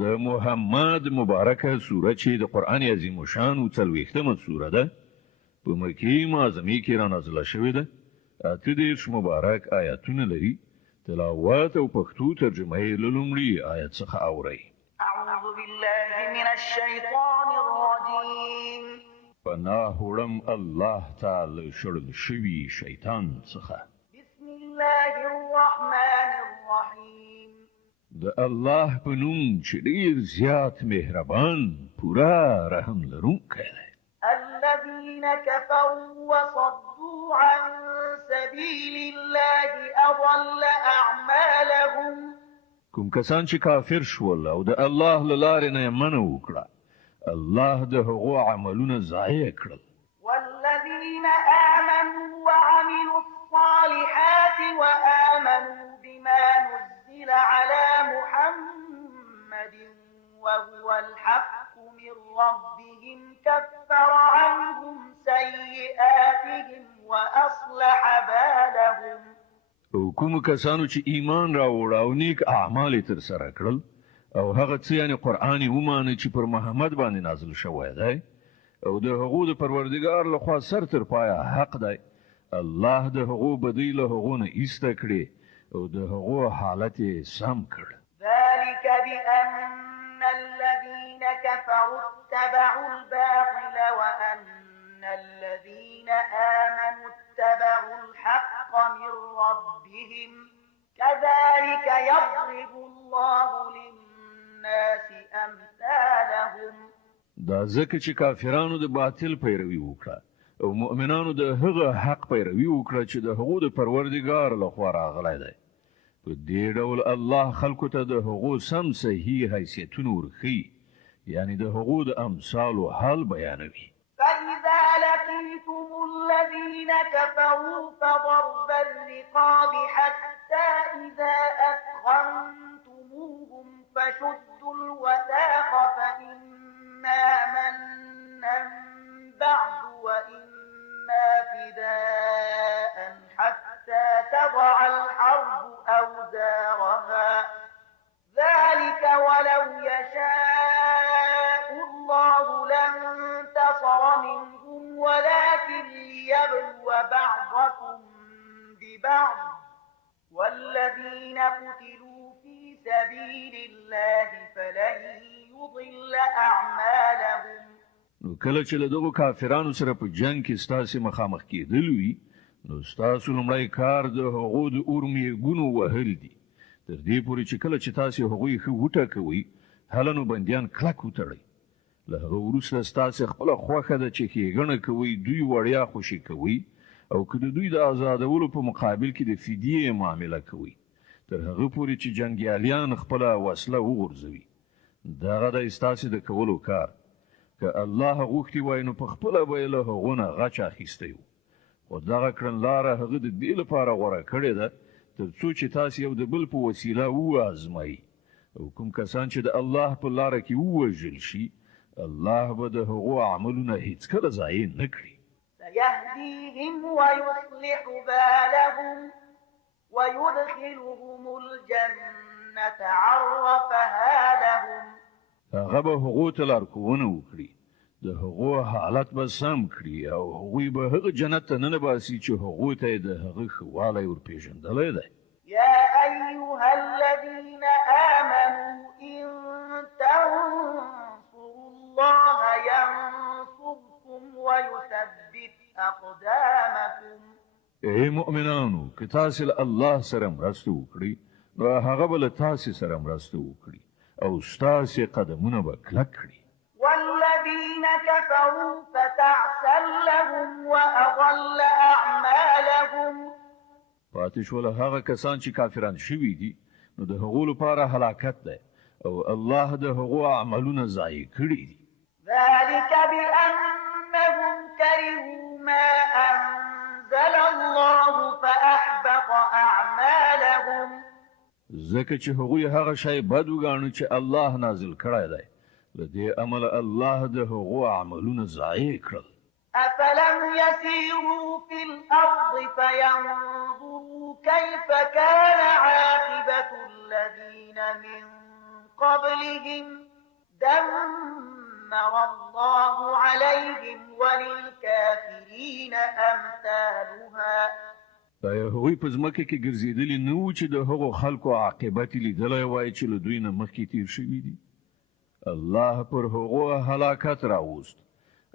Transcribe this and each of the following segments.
د محمد مبارکه سوره چې د قرآن عظیم شان او 40مه سوره ده په مکی معظمه کې را نازله شوې ده. 38 مبارک آیاتونه لري. تلاوت او پښتو ترجمه یې له لومړي آیت څخه اورئ. اعوذ بالله من الشیطان الرجیم. پناه وړم الله تعالی شړل شوي شیطان څخه. بسم الله الرحمن الرحیم. د الله په نوم چې ډیر زیات مهربان پورا رحم لرونکی دی. الذين كفروا وصدوا عن سبيل الله أضل أعمالهم. کوم کسان چې کافر شول او د الله له لارې نه منع وکړه الله د هغو عملونه ضایع کړل. والذين آمنوا وعملوا الصالحات وآمنوا بما نزل على محمد وهو الحق من ربهم كفر عنهم سيئاتهم وأصلح بالهم. کوم کسانو چې ایمان راوړ او نیک اعمال تر سره کړل او هغه څه یعنی قرآن ومانه چې پر محمد باندې نازل شوی دی او د هغو د پروردګار له خوا سر تر پایه حق دی الله د هغو بدی له هغو نه ایسته کړي او د هغو حالت سم کړ. ذلك بأن الذين كفروا اتبعوا الباطل وأن الذين آمنوا اتبعوا الحق من ربهم كذلك يضرب الله للناس أمثالهم. دا ځکه چې کافرانو د باطل پیروي وکړه او مؤمنانو د هغه حق پیروي وکړه چې د هغو د پروردګار له خوا راغلی دی. په دې ډول الله خلکو ته د هغو سم صحیح حیثیتونه ورښیي یعنی د هغو د امثالو حال بیانوي. فإذا لقيتم الذين كفروا فضرب الرقاب حتى إذا أثخنتموهم فشدوا الوثاق فإما منا بعد وإما فداء حتى تضع الحرب أوزارها ذلك ولو يشاء الله لانتصر منهم ولكن ليبلو بعضكم ببعض والذين قتلوا في سبيل الله فلن يضل أعمالهم. نو کله چې له دغو کافرانو سره په جنگ کې ستاسو مخامخ کېدل وي نو ستاسو لومړی کار د هغو د اورمیږونو وهل دي تر دې پورې چې کله چې تاسو هغوی ښه وټکوئ هلنو بندیان کلک وتړئ. له هغه وروسته ستاسو خپله خوښه ده چې ښېګڼه کوئ دوی وړیا خوشي کوئ او که د دوی د آزادولو په مقابل کې د فدیې معامله کوئ تر هغه پورې چې جنګیالیان خپله وسله وغورځوي. دغه د ستاسو د کولو کار. که الله غوښتي وای نو په خپله به یې له هغو نه غچ اخیستی و خو دغه کړنلاره هغه د دې لپاره غوره کړې ده تر څو چې تاسو یو د بل په وسیله وازمایي او کوم کسان چې د الله په لاره کې ووژل شي الله به د هغو عملونه هیڅکله ضایع نه کړي. سيهديهم ويصلح بالهم ويدخلهم الجنة عرفها لهم. هغه به هغو ته لارښوونه وکړي د هغو حالت به سم کړي او هغوی به هغه جنت ته ننباسي چې هغو ته یې د هغه ښه والی ورپېژندلی دی. يا أيها الذين آمنوا إن تنصروا الله ينصركم ويثبت أقدامكم. ای مؤمنانو که تاسو له الله سره مرسته وکړئ نو هغه به له تاسو سره مرسته وکړي او ستاسو قدمونه به کلک کړي. والذين كفروا فتعسا لهم وأضل أعمالهم. پاتې شول هغه کسان چې کافران شوي دي نو د هغو لپاره هلاکت دی او الله د هغو عملونه ضایع کړي دي. ذلك بأنهم كرهوا ما أنزل الله فأحبط أعمالهم. ځکه چې هغوی هغه شی بد وګاڼه چې الله نازل کړی دی له دې امله الله د هغو عملونه ضایع کړل. أفلم يسيروا في الأرض فينظروا كيف كان عاقبة الذين من قبلهم دمر الله عليهم وللكافرين أمثالها. دا هغوی په ځمکه کې ګرځېدلي نه وو چې د هغو خلکو عاقبت یې لیدلی وای چې له دوی نه مخکې تیر شوي دي. الله پر هغو هلاکت راوست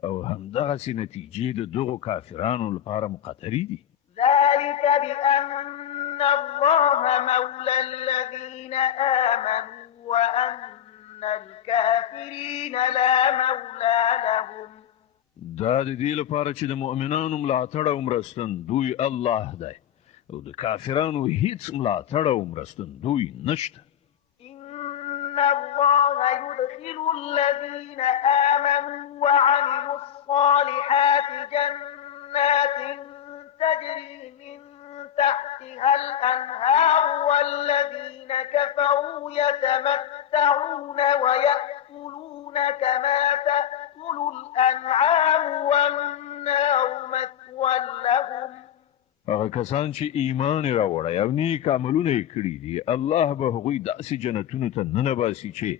او همدغسې نتیجې د دغو کافرانو لپاره مقدرې دي. ذلك بأن الله مولى الذين آمنوا وأن الكافرين لا مولى لهم. دا د دې لپاره چې د مؤمنانو ملاتړ او مرستندوی الله دی او د کافرانو هیڅ ملاتړ او مرستندوی نشته. إن الله يدخل الذين آمنوا وعملوا الصالحات جنات تجري من تحتها الأنهار والذين كفروا يتمتعون ويأكلون كما تأكل الأنعام والنار مثوى لهم. هغه کسان چې ایمان راوړی او نیک عملونه یې کړي دي الله به هغوی داسې جنتونو ته ننباسي چې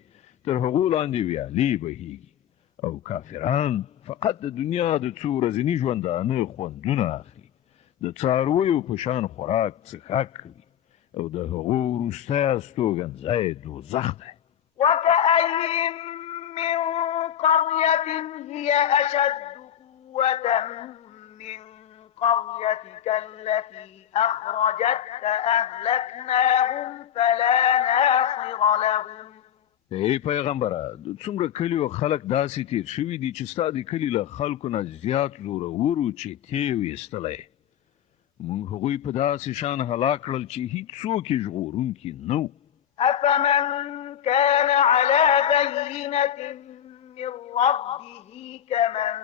تر هغو لاندې ویالې بهیږي او کافران فقط د دنیا د څو ورځني ژوندانه خوندونه اخلي، د څارویو په شان خوراک څښاک کوي او د هغو وروستی استوګنځی دوزخ دی. وكأين من قرية هي أشد قوة من قريتك التي أخرجتك أهلكناهم فلا ناصر لهم. ای پیغمبره، د څومره کلیو خلک داسې تیر شوي دي چې ستا د کلي له خلکو نه زیات زورور وو چې تیې ویستلی. موږ هغوی په داسې شان هلاک کړل چې هیڅوک یې ژغورونکي نه وو. أفمن كان على بينة من ربه كمن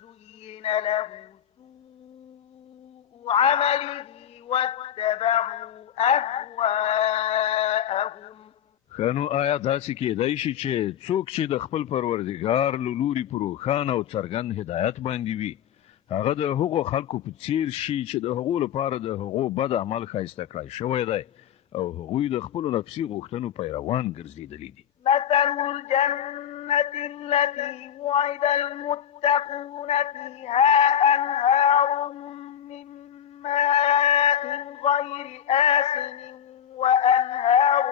زين له سوء عمله واتبعوا أهواءهم. خانو آیا داسې کېدای شي چې څوک چې د خپل پروردګار له لوري په روښانه او څرګند هدایت باندې وي هغه د هغو خلکو په څیر شي چې د هغو لپاره د هغو بد عمل ښایسته کړی شوی دی او هغوی د خپلو نفسي غوښتنو پیروان ګرځېدلي دي. مثل الجنة التي وعد المتقون فيها أنهار من ماء غير آسن وأنهار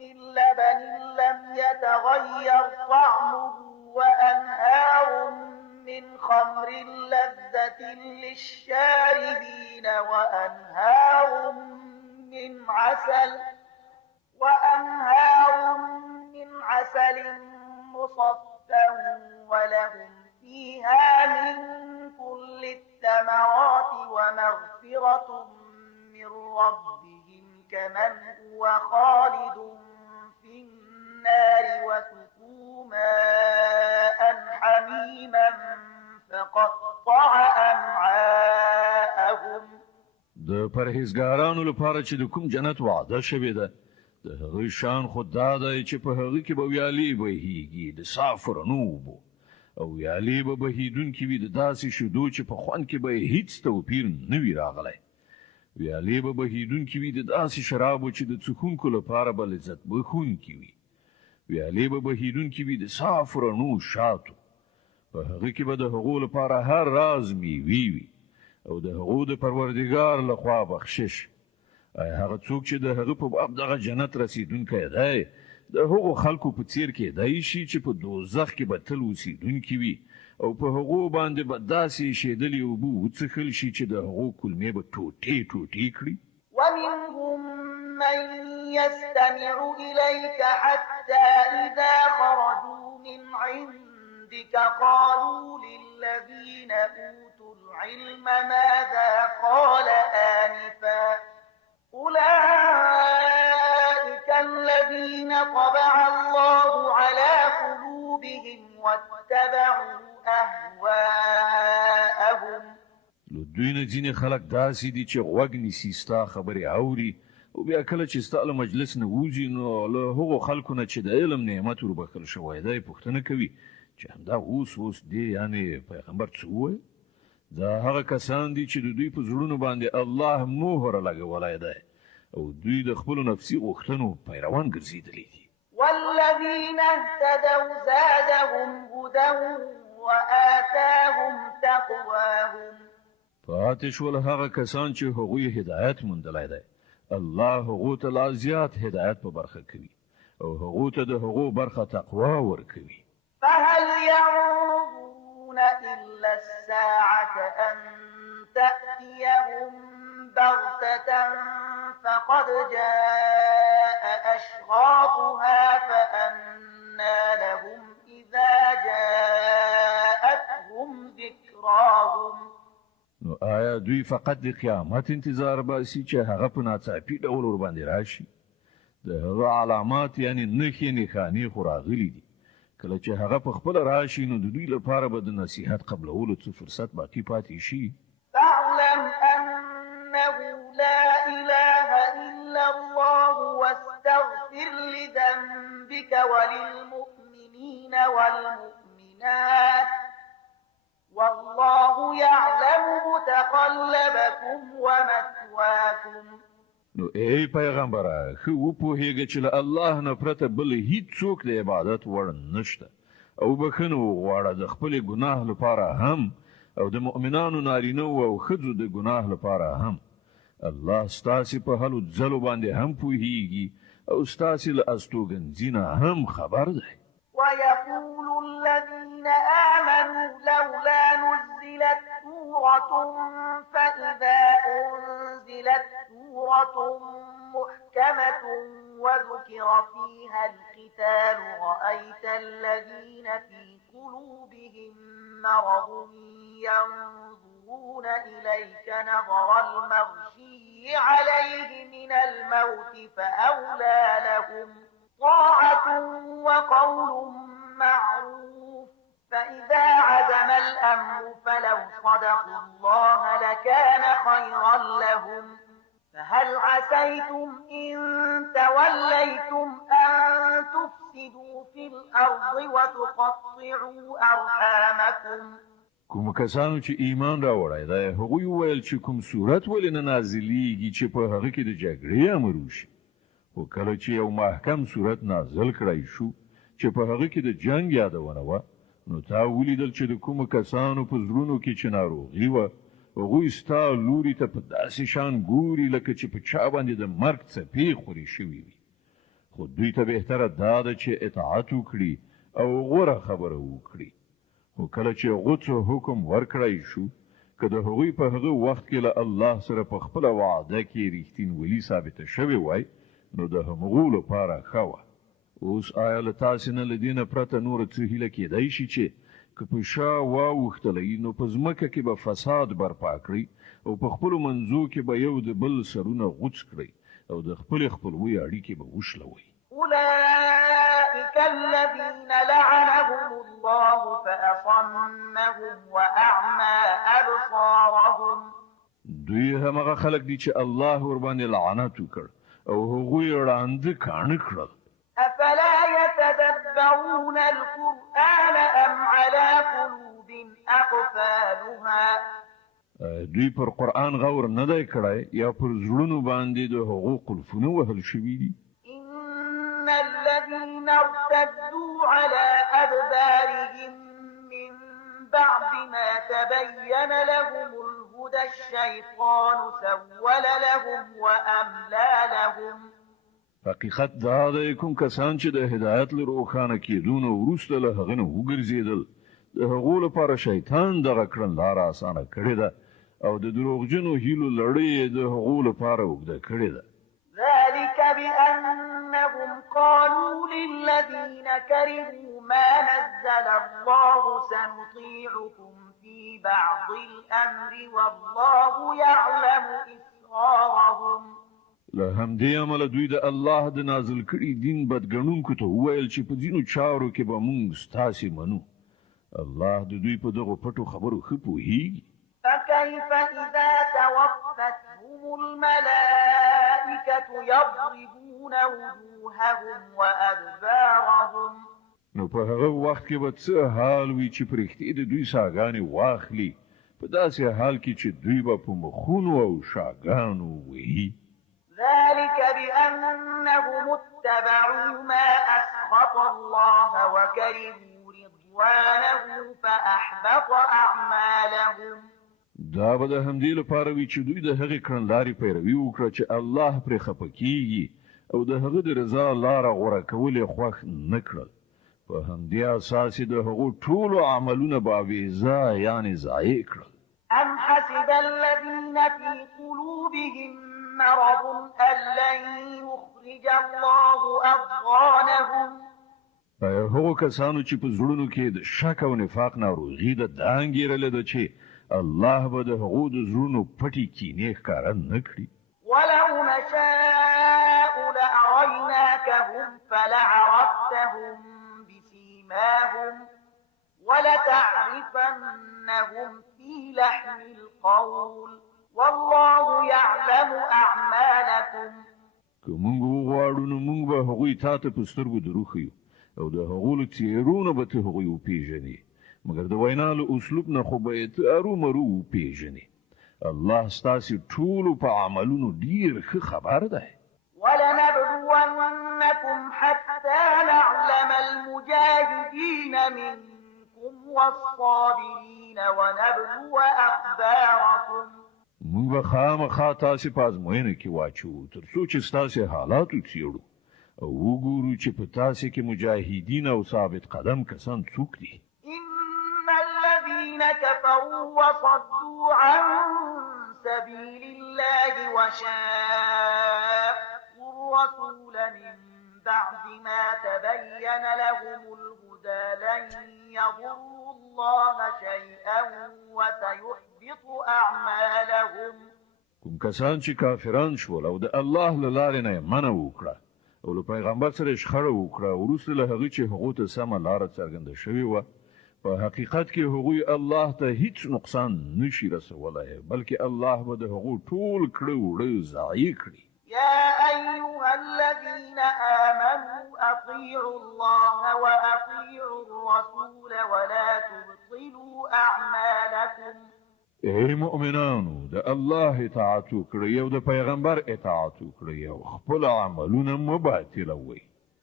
من لبن لم يتغير طعمه وأنهار من خمر لذة للشاربين وأنهار من عسل مصفى ولهم فيها من كل الثمرات ومغفرة من ربهم كمن هو خالد في النار وسقوا ماء حميما فقطع أمعاءهم. د پرهیزګارانو لپاره چې د کوم جنت وعده شوې ده د هغوی شان خو دا دی چې په هغه کې به ویالې بهیږي د صافو رڼو اوبو او ویالې به بهیدونکې وي د داسې شیدو چې په خوند کې به هیڅ توپیر نه وي راغلی. ویالې به بهیدونکې وي د داسې شرابو چې د څښونکو لپاره به لذت بخونکې وي. ویالې به بهیدونکې وي د صافو رڼو شاتو. په هغه کې به د هغو لپاره هر راز میوې وي او د هغو د پروردګار لخوا بخشش. هغه څوک چې د هغه په باب دغه جنت رسیدونکی دی د هغو خلکو په څیر کېدای شي چې په دوزخ کې به تل اوسیدونکي وي او په هغو باندې به داسې شیدلې اوبه وڅښل شي چې د هغو کلمې به ټوټې ټوټې کړي. ومنهم من يستمع إليك حتى إذا خرجوا من عندك قالوا للذين أوتوا العلم ماذا قال آنفا أولئك الذين طبع الله على قلوبهم واتبعوا أهواءهم. نو دوی نه ځینې خلک داسې دي چې غوږ نیسي ستا خبرې اوري او بیا کله چې ستا له مجلس نه وځي نو له هغو خلکو نه چې د علم نعمت وربخښل شوی دی پوښتنه کوي چې همدا اوس دی یعنې پیغمبر څه وویل. دا هغه کسان دي چې د دوی په زړونو باندې الله مهر لګولی دی او دوی د خپلو نفسي غوښتنو پیروان ګرځېدلي دي. والذين اهتدوا زادهم هدى وآتاهم تقواهم. پاتې شول هغه کسان چې هغوی هدایت موندلی دی، الله هغو ته لا زیات هدایت په برخه کوي او هغو ته د هغو برخه تقوا ورکوي. فهل ينظرون إلا الساعة أن تأتيهم بغتة فقد جاء أشراطها فأنى لهم إذا جاءتهم ذكراهم. نو آیا دوی فقط د قیامت انتظار باسي چې هغه په ناڅاپي ډول ور باندې راشي؟ د هغه علامات یعنی نښې نښانې خو راغلي دي، کله چې هغه په خپل راشي نو د دوی لپاره به د نصیحت قبلولو څه فرصت باقي پاتې شي. فاعلم أنه لا إله إلا الله واستغفر لذنبك وللمؤمنين والمؤمنات والله يعلم متقلبكم ومثواكم. نو ای پیغمبره خو وپوهیږه چې له الله نه پرته بل هیڅوک د عبادت وړ نشته او بخښنه وغواړه د خپل ګناه لپاره هم او د مؤمنانو نارینه او ښځو د ګناه لپاره هم. الله ستاسې په هلو ځلو باندې هم پوهیږي او ستاسې له استوګنځي نه هم خبر دی. ويقول الذين آمنوا لولا نزلت سورة فإذا أنزلت سورة محكمة وذكر فيها القتال رأيت الذين في قلوبهم مرض ينظرون إليك نظر المغشي عليه من الموت فأولى لهم طاعة وقول معروف. فإذا عزم الأمر فلو صدقوا الله لكان خيرا لهم. فهل عسيتم إن توليتم أن تفسدوا في الأرض وتقطعوا أرحامكم. کوم کسانو چې ایمان راوړی دی هغوی وویل چې کوم صورت ولې نه نازلیږي چې په هغه کې د جګړې امر وشي، خو کله چې یو محکم صورت نازل کړی شو چې په هغه کې د جنگ یادونه وه نو تا ولیدل چې د کومو کسانو په زړونو کې چې ناروغي وه هغوی ستا لوري ته په داسې شان ګوري لکه چې په چا باندې د مرګ څپې خورې شوي وي. خو دوی ته بهتره دا ده چې اطاعت وکړي او غوره خبره وکړي. خو کله چې غوڅو حکم ورکړی شو که د هغوی په هغه وخت کې له الله سره په خپله وعده کې رښتینولي ثابته شوې وای نو د همغو لپاره ښه وه. اوس آیا له تاسې نه له دې نه پرته نوره څه هیله کېدی شي چې که په شا واوښتلی نو په ځمکه کې به فساد برپا کړئ او په خپلو منځو کې به یو د بل سرونه غوڅ کړئ او د خپلې خپلوۍ اړیکې به وشلوئ. أولئك الذين لعنهم الله فأصمهم وأعمى أبصارهم. دوی همغه خلک دي چې الله ور باندې لعنت وکړ او هغوی ړانده کاڼه کړل. أفلا يتدبرون القرآن أم على قلوب أقفالها. دوی پر قرآن غور نه دی کړی یا پر زړونو باندې د هغو قلفونه وهل شوي دي. إن الذين ارتدوا على أدبارهم من بعد ما تبين لهم الهدى الشيطان سول لهم وأملى لهم. حقیقت دا دی کوم کسان چې د هدایت له روښانه کېدو نه وروسته له هغه نه وګرځېدل د هغو لپاره شیطان دغه کړنلاره اسانه کړې ده او د دروغجنو هیلو لړۍ د هغو لپاره اوږده کړې ده. ذلك بأنهم قالوا للذين كرهوا ما نزل الله سنطيعكم في بعض الأمر والله يعلم إسرارهم. له همدې امله دوی د الله د نازل کړي دین بدګڼونکو ته وویل چې په ځینو چارو کې به موږ ستاسې منو. الله د دوی په دغو پټو خبرو ښه پوهیږي. فكيف إذا توفتهم الملائكة يضربون وجوههم وأدبارهم. نو په هغه وخت کې به څه حال وي چې پرښتې د دوی ساګانې واخلي په داسې حال کې چې دوی به په مخونو او شاګانو وهي. ذلك بأنهم اتبعوا ما أسروا الله وكرهوا رضوانه فأحبط أعمالهم دا به د همدې لپاره وي چې دوی د هغې کړنلارې پیروي وکړه چې الله پرې خفه کیږي او د هغه د رضا لاره غوره کول یې خوښ نه کړل په همدې اساس یې د هغو ټولو عملونه باویزه یعنې ضایع کړل أم حسب الذين في قلوبهم مرض أن لن يخرج الله أضغانهم هغو کسانو چې په زړونو کې د شک او نفاق ناروغي ده دا انګېرلې ده چې الله به د هغو د زړونو پټې کینې ښکاره نه کړي ولو نشاء لأريناكهم فلعرفتهم بسيماهم ولتعرفنهم في لحن القول والله يعلم أعمالكم که موږ وغواړو نو موږ به هغوی تا ته په سترګو دروښیو او د هغو له څېرو به ته هغوی وپېژنې مګر د وینا له اسلوب نه خو به یې ته ارومرو وپېژنې الله ستاسې ټولو په عملونو ډېر ښه خبر دی ولنبلونكم حتى نعلم المجاهدين منكم والصابرين ونبلو أخباركم موږ به خامخا تاسې په ازموینه کې واچوو تر څو چې ستاسې حالات وڅېړو او وګورو چې په تاسې کې مجاهدین او ثابت قدم کسان څوک دي إن الذين كفروا وصدوا عن سبيل الله وشاقوا الرسول من بعد ما تبين لهم الهدى لن يضروا الله شيئا وسيحبط أعمالهم کوم کسان چې کافران شول او د الله له لارې نه یې منع وکړه او له پیغمبر سره یې شخړه وکړه وروسته له هغې چې هغو ته سمه لاره څرګنده شوې وه په حقیقت کې هغوی الله ته هیڅ نقصان نشي رسولی بلکې الله به د هغو ټول کړه وړه ضایع کړي يا أيها الذين آمنوا أطيعوا الله وأطيعوا الرسول ولا تبطلوا أعمالكم ای مؤمنانو د الله اطاعت وکړئ او د پیغمبر اطاعت وکړئ او خپل عملونه مه باطلوئ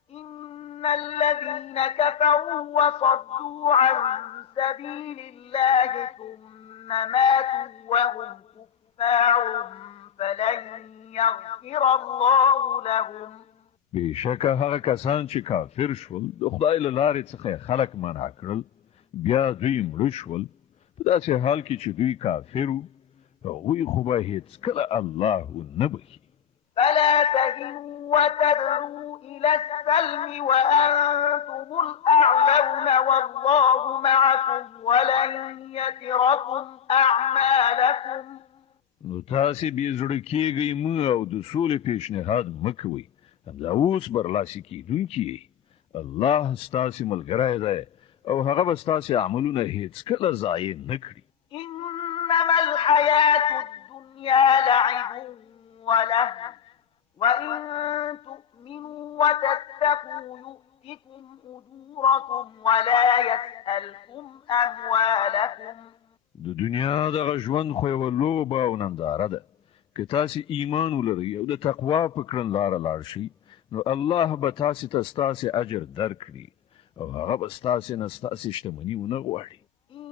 إن الذين كفروا وصدوا عن سبيل الله ثم ماتوا وهم كفار فلن يغفر الله لهم بېشکه هغه کسان چې کافر شول د خدای له لارې څخه یې خلک منع کړل بیا دوی مړه شول په داسې حال کې چې دوی کافر وو هغوی خو به هېڅکله الله ونه بخي فلا تهنوا وتدعوا إلى السلم وأنتم الأعلون والله معكم ولن يتركم أعمالكم نو تاسې بې زړه کېږئ مه او د سولې پیشنهاد مه کوئ همدا اوس برلاسي کېدونکي یې الله ستاسې ملګری دی او هغه به ستاسې عملونه هېڅکله ضایع نه کړي إنما الحياة الدنيا لعب ولهو وإن تؤمنوا وتتقوا يؤتكم أجوركم ولا يسألكم أموالكم د دنیا دغه ژوند خو یوه لوبه او ننداره ده که تاسې ایمان ولرئ او د تقوا په کړنلاره لاړ شئ نو الله به تاسې ته ستاسې اجر درکړي او هغه به ستاسې نه ستاسې شتمني ونه غواړي إن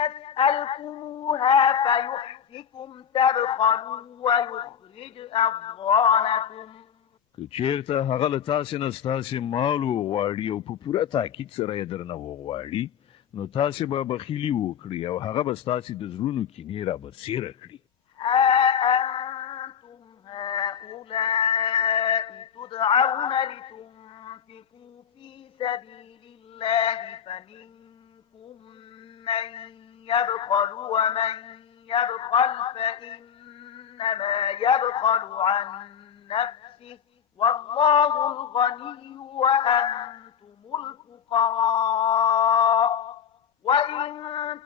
يسألكموها فيحفكم تبخلوا ويخرج أضغانكم که چېرته هغه له تاسې نه ستاسې مال وغواړي او په پوره تاکید سره یې درنه وغواړي نو تاسې به بخیلي وکړي او هغه به ستاسې د زړونو کینې رابرسېره کړي ها أنتم هؤلاء تدعون لتنفقوا في سبيل الله فمنكم من يبخل ومن يبخل فإنما يبخل عن نفسه والله الغني وأنتم الفقراء وإن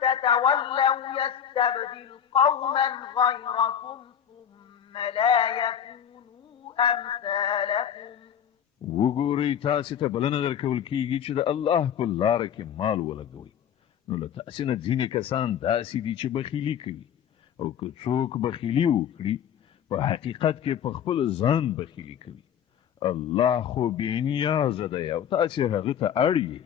تتولوا يستبدل قوما غيركم ثم لا يكونوا أمثالكم وګورئ تاسې ته بلنه درکول کېږي چې د الله په لاره کې مال ولګوئ نو له تاسې نه ځینې کسان داسې دي چې بخیلي کوي او که څوک بخیلي وکړي په حقیقت کې په خپل ځان بخیلي کوي الله خو بېنیازه دی او تاسې هغه ته اړ یې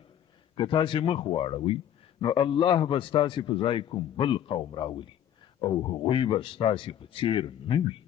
که تاسې مخ واړوئ نو الله به ستاسې په ځای کوم بل قوم راولي او هغوی به ستاسې په څیر نه وي